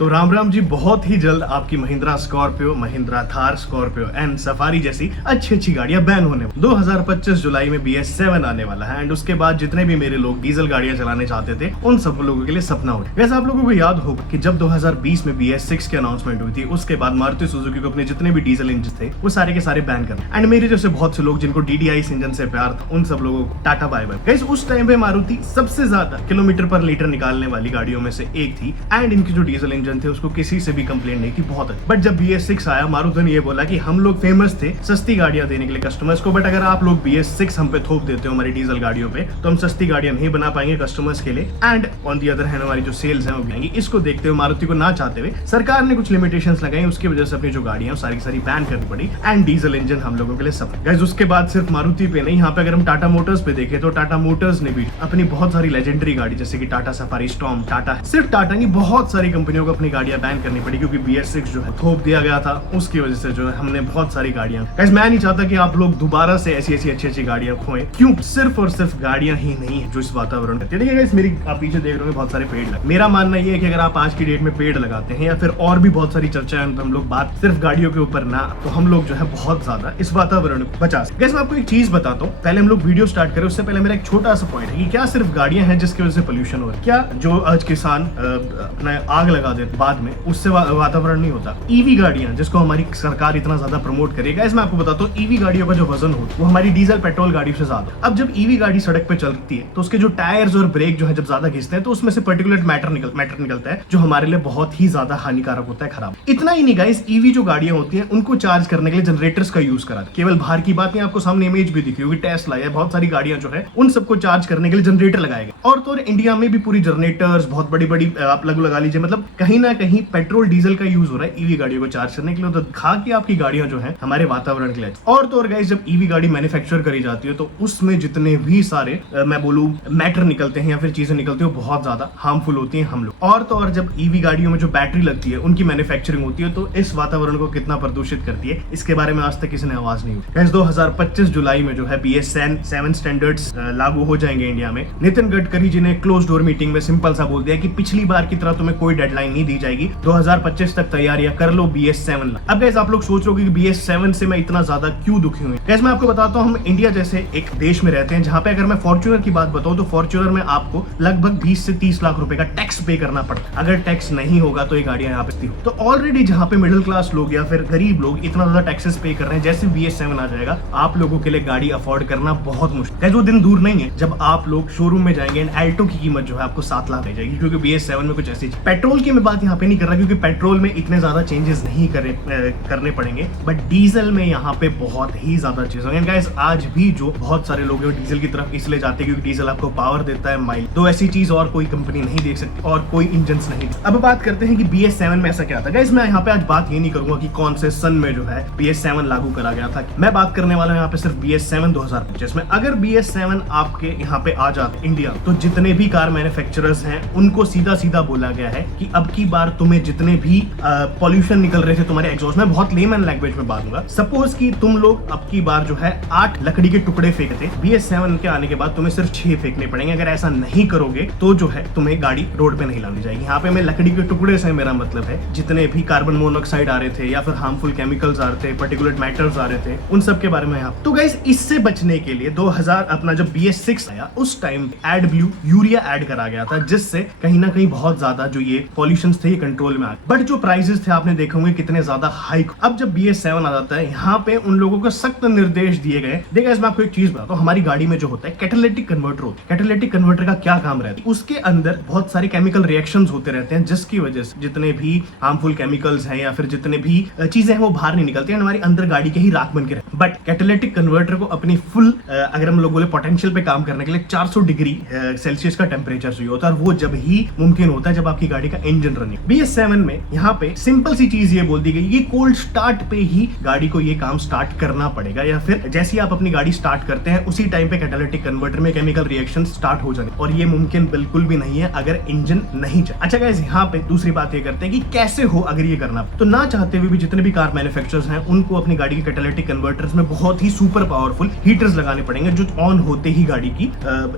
तो राम राम जी, बहुत ही जल्द आपकी Mahindra Scorpio, Mahindra Thar Scorpio and safari जैसी अच्छी अच्छी गाड़ियां बैन होने 2025 जुलाई में BS7 आने वाला है। एंड उसके बाद जितने भी मेरे लोग डीजल गाड़ियां चलाने चाहते थे उन सब लोगों के लिए सपना हो गया। वैसे आप लोगों को याद होगा कि जब 2020 में BS6 की अनाउंसमेंट हुई थी, उसके बाद मारुति सुजुकी को अपने जितने भी डीजल इंजन थे वो सारे के सारे बैन कर। एंड मेरे जैसे बहुत से लोग जिनको DDI इंजन से प्यार था, उन सब लोगों को टाटा बाय बाय। गाइस उस टाइम पे मारुति सबसे ज्यादा किलोमीटर पर लीटर निकालने वाली गाड़ियों में से एक थी एंड इनकी जो डीजल इंजन थे उसको किसी से भी कंप्लेंट नहीं थी, बहुत अच्छी। बट जब BS6 आया, मारुति ने ये बोला कि हम लोग फेमस थे सस्ती गाड़ियां देने के लिए कस्टमर्स को, बट अगर आप लोग BS6 हम पे थोप देते हो हमारी डीजल गाड़ियों पे तो हम सस्ती गाड़ियां नहीं बना पाएंगे कस्टमर्स के लिए। And on the other hand हमारी जो सेल्स है वो गिरेंगी। इसको देखते हुए मारुति को ना चाहते हुए सरकार ने कुछ लिमिटेशंस लगाई, उसकी वजह से अपनी जो गाड़ियां सारी की सारी बैन करनी पड़ी एंड डीजल इंजन हम लोगों के लिए सब। गाइस उसके बाद सिर्फ मारुति पे नहीं, यहाँ पे अगर हम टाटा मोटर्स पे देखें तो टाटा मोटर्स ने भी अपनी बहुत सारी लेजेंडरी गाड़ी जैसे कि टाटा सफारी स्टॉर्म, टाटा, सिर्फ टाटा नहीं बहुत सारी कंपनियों को अपनी गाड़ियां बैन करनी पड़ी क्योंकि BS6 जो है थोप दिया गया था। उसकी वजह से जो है हमने बहुत सारी गाड़ियां। गाइस मैं नहीं चाहता कि आप लोग दोबारा से ऐसी अच्छी गाड़ियां खोएं। क्यों? सिर्फ और सिर्फ गाड़ियां ही नहीं है जो इस वातावरण में। देखिए गाइस मेरी आप पीछे देख रहे हो बहुत सारे पेड़ लगे। मेरा मानना ये है कि अगर आप आज की डेट में पेड़ लगाते हैं या फिर और भी बहुत सारी चर्चा है, हम लोग बात सिर्फ गाड़ियों के ऊपर ना, तो हम लोग जो है बहुत ज्यादा इस वातावरण को बचा सकते। गाइस मैं आपको एक चीज बताता हूँ, पहले हम लोग वीडियो स्टार्ट करें उससे पहले मेरा एक छोटा सा पॉइंट है कि क्या सिर्फ गाड़ियां हैं जिसकी वजह से पोल्यूशन हो रहा है? क्या जो आज किसान अपना आग लगा देते बाद में उससे वातावरण नहीं होता? ईवी गाड़ियां जिसको हमारी सरकार इतना ज्यादा प्रमोट करेगा, इसमें आपको बताता हूँ ईवी गाड़ियों का जो वजन होता है वो हमारी डीजल पेट्रोल गाड़ियों से ज्यादा। अब जब ईवी गाड़ी सड़क पे चलती है तो उसके जो टायर्स और ब्रेक जो है जब ज्यादा घिसते हैं तो उसमें से पर्टिकुलर मैटर निकलता है जो हमारे लिए बहुत ही ज्यादा हानिकारक होता है, खराब। इतना ही नहीं गाइस, ईवी जो गाड़ियां होती हैं उनको चार्ज करने के लिए जनरेटर्स का यूज करा। केवल बाहर की बात नहीं, आपको सामने इमेज भी दिखी होगी, टेस्ला है, बहुत सारी गाड़ियां जो है उन सबको चार्ज करने के लिए जनरेटर लगाए गए। और तो इंडिया में भी पूरी जनरेटर्स बहुत बड़ी आप लगा लीजिए, मतलब कहीं ना कहीं पेट्रोल डीजल का यूज हो रहा है ईवी गाड़ियों को चार्ज करने के लिए। तो दिखा कि आपकी गाड़ियां जो है हमारे वातावरण के लिए। और तो गाइस जब ईवी गाड़ी मैन्युफैक्चर करी जाती है तो उसमें जितने भी सारे मैं बोलूं मैटर निकलते हैं या फिर चीजें निकलती है वो बहुत ज्यादा हार्मफुल होती हैं हम लोग। और तो और जब ईवी गाड़ियों में जो बैटरी लगती है उनकी मैन्युफैक्चरिंग होती है तो इस वातावरण को कितना प्रदूषित करती है इसके बारे में आज तक किसी ने आवाज नहीं उठाई। 2025 जुलाई में जो है BS7 स्टैंडर्ड्स लागू हो जाएंगे इंडिया में। नितिन गडकरी जी ने क्लोज डोर मीटिंग में सिंपल सा बोल दिया कि पिछली बार की तरह तुम्हें कोई डेडलाइन नहीं दी जाएगी, 2025 तक तैयारियां कर लो BS7। अब गाइस आप लोग सोच रहे हो कि BS7 से मैं इतना ज्यादा क्यों दुखी हूं। गाइस मैं आपको बताता हूं, हम इंडिया जैसे एक देश में रहते हैं जहां पे अगर मैं फॉर्च्यूनर की बात बताऊं तो फॉर्च्यूनर में आपको लगभग 20 से 30 लाख रुपए का टैक्स पे करना पड़ता है। अगर टैक्स नहीं होगा तो ये गाड़ियां यहाँ पे तो ऑलरेडी जहां पे मिडिल क्लास लोग या फिर गरीब लोग इतना ज्यादा टैक्सेस पे कर रहे हैं, जैसे BS7 आ जाएगा आप लोगों के लिए गाड़ी अफोर्ड करना बहुत मुश्किल है। वो दिन दूर नहीं है जब आप लोग शोरूम में जाएंगे एंड एल्टो की कीमत जो है आपको 7 लाख हो जाएगी क्योंकि BS7 में कुछ ऐसी। पेट्रोल की मैं बात यहाँ पे नहीं कर रहा क्योंकि पेट्रोल में इतने ज्यादा चेंजेस नहीं करने पड़ेंगे, बट डीजल में यहाँ पे बहुत ही ज्यादा चीज होंगे। गाइस आज भी जो बहुत सारे लोग हैं डीजल की तरफ इसलिए जाते हैं क्योंकि डीजल आपको पावर देता है, माइल। तो ऐसी चीज और कोई कंपनी नहीं देख सकती और कोई इंजन नहीं। अब बात करते हैं कि BS7 में ऐसा क्या था। गाइस मैं यहाँ पे आज बात ये नहीं करूंगा कि कौन से सन में जो है BS7 लागू करा गया था। मैं बात करने वाला हूँ यहाँ पे सिर्फ BS7 2025 में। अगर BS7 आपके यहाँ पे आ जाता इंडिया तो जितने भी कार मैन्युफैक्चरर्स हैं उनको सीधा बोला गया है कि अब की बार तुम्हें जितने भी पॉल्यूशन निकल रहे थे तुम्हारे एग्जॉस्ट में, बहुत लेमन लैंग्वेज में बात होगा, सपोज कि तुम लोग अब की बार जो है 8 लकड़ी के टुकड़े फेंकते, BS7 के आने के बाद तुम्हें सिर्फ 6 फेंकने पड़ेंगे। अगर ऐसा नहीं करोगे तो जो है तुम्हें गाड़ी रोड पे नहीं लानी जाएगी। यहाँ पे मैं लकड़ी के टुकड़े से मेरा मतलब है जितने भी कार्बन मोनोऑक्साइड आ रहे थे या फिर हार्मफुल केमिकल्स आ रहे थे, पर्टिकुलेट मैटर्स आ रहे थे, उन सब के बारे में यहाँ। तो गाइस इससे बचने के लिए 2000 अपना जब BS6 आया उस टाइम एडब्ल्यू यूरिया ऐड करा गया था जिससे कहीं ना कहीं बहुत ज्यादा जो ये पॉल्यूशन थे ये कंट्रोल में आ गए। बट जो प्राइसेस थे आपने देखा होंगे कितने ज्यादा हाइक। अब जब BS7 आ जाता है यहाँ पे उन लोगों को सख्त निर्देश दिए गए। देखा इसमें आपको एक चीज बताता हूँ, हमारी गाड़ी में जो होता है कैटालिटिक कन्वर्टर होता है। कैटालिटिक कन्वर्टर का क्या काम रहता है? उसके अंदर बहुत सारे केमिकल रिएक्शंस होते रहते हैं जिसकी वजह से जितने भी हार्मफुल केमिकल्स हैं या फिर जितने भी चीजें हैं वो बाहर नहीं निकलती हैं, हमारे अंदर गाड़ी के ही राख बन के रहते हैं। बट कैटालिटिक कन्वर्टर को अपनी फुल अगर हम लोग बोले पोटेंशियल पे काम करने के लिए 400 डिग्री सेल्सियस का टेम्परेचर चाहिए होता है और वो जब ही मुमकिन होता है जब आपकी गाड़ी का इंजन रनिंग। BS7 में यहाँ पे सिंपल सी चीज ये बोल दी गई, ये कोल्ड स्टार्ट पे ही गाड़ी को ये काम स्टार्ट करना पड़ेगा या फिर जैसे ही आप अपनी गाड़ी स्टार्ट करते हैं उसी टाइम पे कैटालिटिक कन्वर्टर में केमिकल रिएक्शन स्टार्ट हो जाए और ये मुमकिन बिल्कुल भी नहीं है अगर इंजन नहीं चले। अच्छा गाइस यहाँ पे दूसरी बात ये करते हैं कि कैसे हो अगर ये करना, तो ना चाहते हुए भी जितने भी कार मैन्युफैक्चरर्स हैं उनको अपनी गाड़ी के कैटालिटिक कन्वर्टर इसमें बहुत ही सुपर पावरफुल हीटर्स लगाने पड़ेंगे जो ऑन होते ही गाड़ी की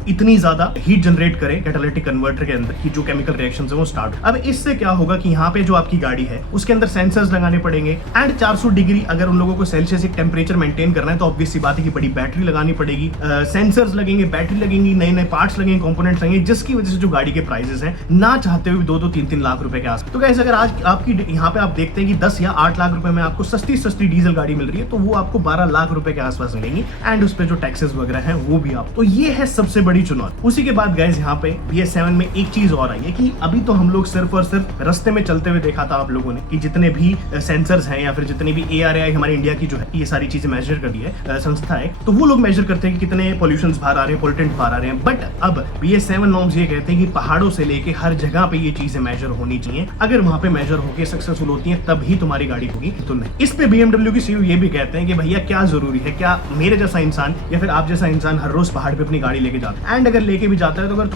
इतनी ज्यादा हीट जनरेट करे कैटालिटिक कन्वर्टर के अंदर की जो केमिकल रिएक्शन है वो स्टार्ट। अब इससे क्या होगा कि यहाँ पे जो आपकी गाड़ी है उसके अंदर सेंसर्स लगाने पड़ेंगे एंड 400 डिग्री अगर उन लोगों को सेल्सियस एक टेम्परेचर मेंटेन करना है तो ऑब्वियस सी बात है कि बड़ी बैटरी लगानी पड़ेगी, सेंसर्स लगेंगे, बैटरी लगेंगी, नए नए पार्ट्स लगेंगे, कंपोनेंट्स लगेंगे, जिसकी वजह से जो गाड़ी के प्राइसेस हैं ना चाहते हुए 2-3 लाख रुपए के आस। तो कैसे अगर आज आपकी यहाँ पे आप देखते हैं कि 10 या 8 लाख रुपए में आपको सस्ती सस्ती डीजल गाड़ी मिल रही है तो वो आपको 12 लाख रुपए के आसपास मिलेंगी एंड उस पे जो टैक्सेस वगैरह हैं वो भी आप। तो ये है सबसे बड़ी चुनौती। उसी के बाद गाइस यहाँ पे BS7 में एक चीज और आई है कि अभी तो हम लोग सिर्फ और सिर्फ रास्ते में चलते हुए देखा था आप लोगों ने कि जितने भी सेंसर्स हैं या फिर जितने भी ARAI हमारे इंडिया की जो है ये सारी चीजें मेजर कर दी है संस्था है, तो वो लोग मेजर करते हैं कि कितने पॉल्यूशंस बाहर आ रहे हैं, पोल्यूटेंट बाहर आ रहे हैं। बट अब BS7 नॉर्म्स ये कहते हैं कि पहाड़ों से लेके हर जगह पे ये चीजें मेजर होनी चाहिए। अगर वहां पे मेजर होके सक्सेसफुल होती हैं तब ही तुम्हारी गाड़ी होगी, तो नहीं। इस पे BMW की CEO ये भी कहते हैं कि भैया क्या जरूरी है, क्या मेरे जैसा इंसान या फिर आप जैसा इंसान हर रोज पहाड़ पे अपनी गाड़ी लेके जाता है एंड अगर लेके भी जाता है तो अगर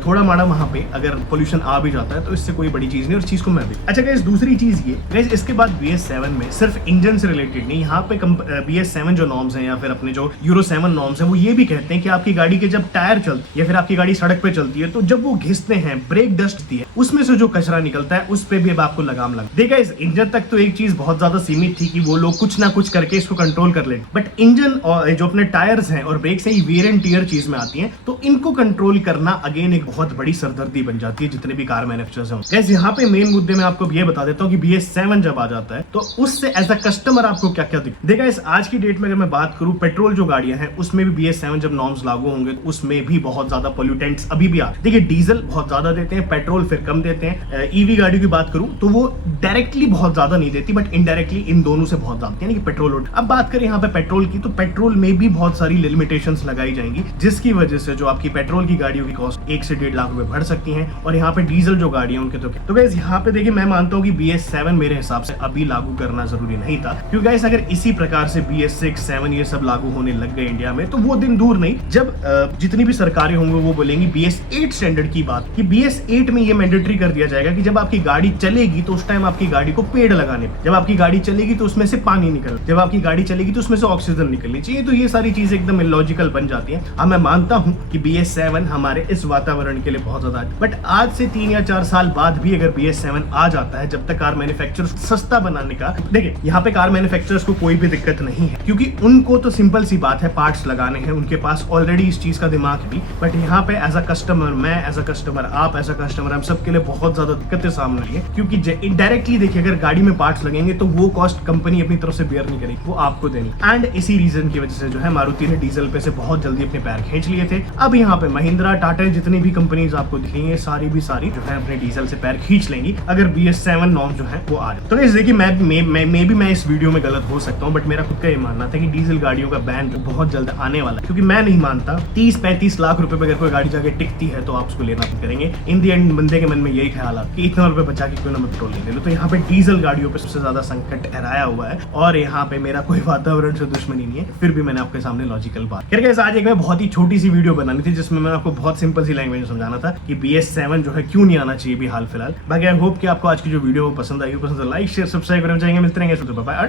थोड़ा माड़ा वहां पे अगर पोल्यूशन आ भी जाता है तो इससे कोई बड़ी चीज नहीं, और चीज को मैं भी। अच्छा गाइस दूसरी चीज ये गाइस इसके बाद BS7 में सिर्फ इंजन से रिलेटेड नहीं, यहाँ पे BS7 जो नॉर्म्स हैं या फिर अपने जो Euro 7 नॉर्म्स हैं वो ये भी कहते हैं कि आपकी गाड़ी के जब टायर चलती या फिर आपकी गाड़ी सड़क पे चलती है तो जब वो घिसते हैं, ब्रेक डस्ट होती है, उसमें से जो कचरा निकलता है उस पे भी अब आपको लगाम लग। देखा इस इंजन तक तो एक चीज बहुत ज्यादा सीमित थी कि वो लोग कुछ ना कुछ करके इसको कंट्रोल कर ले, बट इंजन और जो अपने टायर्स हैं और ब्रेक्स हैं वेयर एंड टियर चीज में आती है, तो इनको कंट्रोल करना अगेन एक बहुत बड़ी सरदर्दी बन जाती है जितने भी कार मैन्युफैक्चरर्स हैं। गाइस यहाँ पे मेन मुद्दे में आपको ये बता देता हूँ कि BS7 जब आ जाता है तो उससे एज अ कस्टमर आपको क्या क्या दिखता है। देखा इस आज की डेट में अगर मैं बात करूं पेट्रोल जो गाड़ियां हैं उसमें भी BS7 जब नॉर्म्स लागू होंगे तो उसमें भी बहुत ज्यादा पोल्यूटेंट्स अभी भी आ। देखिए डीजल बहुत ज्यादा देते हैं, पेट्रोल फिर कम देते हैं। EV गाड़ियों की बात करूं तो वो डायरेक्टली बहुत ज्यादा नहीं देती बट इनडायरेक्टली इन दोनों से बहुत ज्यादा, यानी कि पेट्रोल। अब बात करें यहाँ पे पेट्रोल की, तो पेट्रोल में भी बहुत सारी लिमिटेशंस लगाई जाएंगी जिसकी वजह से जो आपकी पेट्रोल की गाड़ियों की कॉस्ट 1 से 1.5 लाख रुपए बढ़ सकती है और यहाँ पे डीजल जो गाड़ियां उनके तो गाइस यहाँ पे देखिए मैं मानता हूँ कि BS7 मेरे हिसाब से अभी लागू करना जरूरी नहीं था, क्योंकि गाइस अगर इसी प्रकार से BS6, 7 ये सब लागू होने लग गए इंडिया में तो वो दिन दूर नहीं जब जितनी भी सरकारें होंगी वो बोलेंगी BS8 स्टैंडर्ड की बात, कि BS8 में ये मैंडेटरी कर दिया जाएगा कि जब आपकी गाड़ी चलेगी तो उस टाइम आपकी गाड़ी को पेड़ लगाने, जब आपकी गाड़ी चलेगी तो उसमें से पानी निकल, जब आपकी गाड़ी चलेगी तो उसमें से ऑक्सीजन निकलनी चाहिए। तो ये सारी चीजें एकदम इलॉजिकल बन जाती हैं। हाँ मैं मानता हूँ कि BS7 हमारे इस वातावरण के लिए बहुत ज्यादा, बट आज से 3 या 4 साल बाद भी अगर BS7 आ जाता है, जब तक कार मैन्युफैक्चरर सस्ता बनाने का, देखिए यहाँ पे कार मैन्युफैक्चरर्स को कोई भी दिक्कत नहीं है क्योंकि उनको तो सिंपल सी बात है पार्ट्स लगाने हैं, उनके पास ऑलरेडी इस चीज का दिमाग भी। बट यहाँ पे एज अ कस्टमर, मैं एज अ कस्टमर, आप एज अ कस्टमर, हम सबके लिए बहुत ज्यादा दिक्कतें सामने आई है, क्योंकि इनडायरेक्टली देखिए अगर गाड़ी में पार्ट्स लगेंगे तो वो कॉस्ट कंपनी अपनी तरफ से बेयर नहीं करेगी, वो आपको देनी। एंड इसी रीजन की वजह से जो है मारुति ने डीजल पे से बहुत जल्दी अपने पैर खींच लिए थे। अब यहाँ पे महिंद्रा, टाटा, जितनी भी कंपनीज आपको दिखेंगे सारी जो है अपने डीजल से पैर खींच लेंगी अगर BS7 नॉर्म जो है वो आ जाए। तो देखिए मैं इस वीडियो में गलत हो सकता हूँ, बट मेरा खुद का ये मानना था कि डीजल गाड़ियों का बैन बहुत जल्द आने वाला है, क्योंकि मैं नहीं मानता 30-35 लाख रुपए पे अगर कोई गाड़ी जाके टिकती है तो आप उसको लेना करेंगे। इन दी एंड बंदे के मन में यही ख्याल है कि इतना रुपए बचा के क्यों ना मैं पेट्रोल ले लूं। तो यहाँ पे डीजल गाड़ियों पे सबसे ज्यादा संकट ठहराया हुआ है और यहाँ पे मेरा कोई वातावरण से दुश्मनी नहीं है, फिर भी मैंने आपके सामने लॉजिकल बात करके आज एक बहुत ही छोटी सी वीडियो बनानी थी जिसमें मैंने आपको बहुत सिंपल सी लैंग्वेज में समझाना था कि BS7 जो है क्यों नहीं आना चाहिए भी हाल फिलहाल। बाकी आई होप कि आपको आज की जो वीडियो पसंद आई, लाइक शेयर सब्सक्राइब करना चाहेंगे। मिलते रहेंगे, बाय।